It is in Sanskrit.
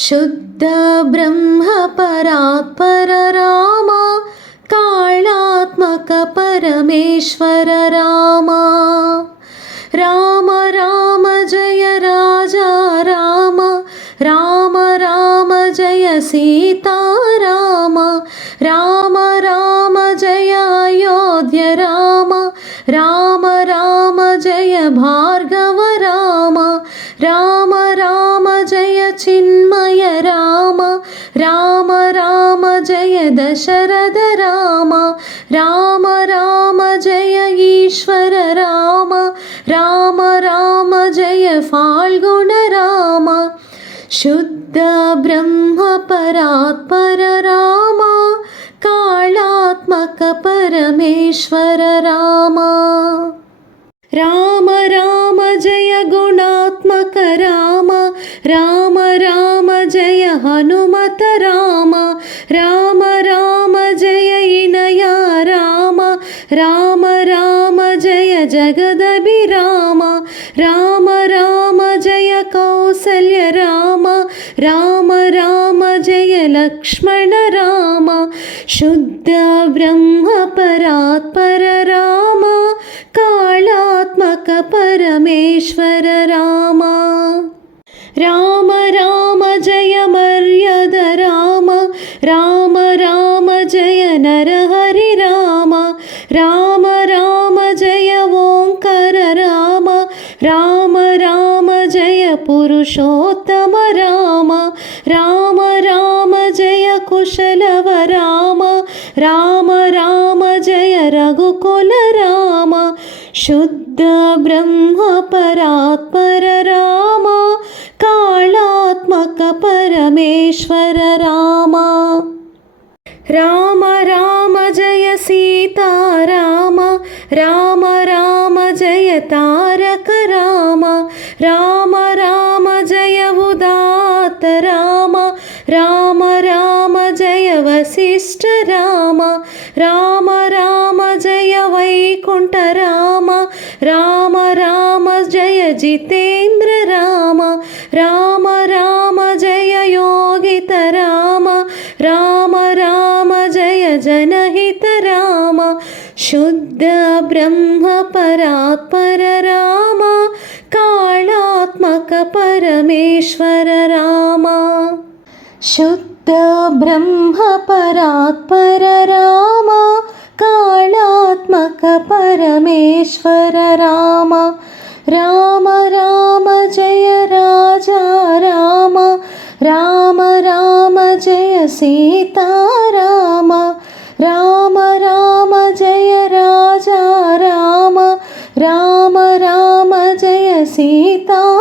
शुद्ध काळात्मक परमेश्वर राम राम राम जय राजा राम। राम राम जय सीता राम राम राम जय अयोध्य राम। राम राम जय भार्गव राम राम राम जय दशरथ राम राम राम जय ईश्वर राम राम राम जय फाल्गुण राम शुद्ध ब्रह्म परात्पर राम काळात्मक परमेश्वर राम। राम राम जय गुणात्मक राम जय हनुमत राम राम राम जय इनया राम राम राम जय जगदभिराम राम राम जय कौसल्य राम राम राम जय लक्ष्मण राम शुद्ध ब्रह्म परात्पर राम काळात्मक परमेश्वर राम राम राम पुरुषोत्तम राम राम राम जय कुशलव राम राम राम जय रघुकुल राम। शुद्ध ब्रह्म परात्पर राम। काळात्मक परमेश्वर राम। राम राम जय सीता राम। राम राम जय तारक राम। राम राम राम जय वसिष्ठ राम। राम राम जय वैकुण्ठ राम। राम राम जय जितेन्द्र राम। राम राम जय योगित राम। राम राम जय जनहित राम। शुद्ध ब्रह्म परात्पर राम। काळात्मक परमेश्वर राम शुद्धब्रह्म परात् पर राम राम राम जय राजा राम। राम राम जय सीता राम राम राम जय राजा राम। राम राम जय सीता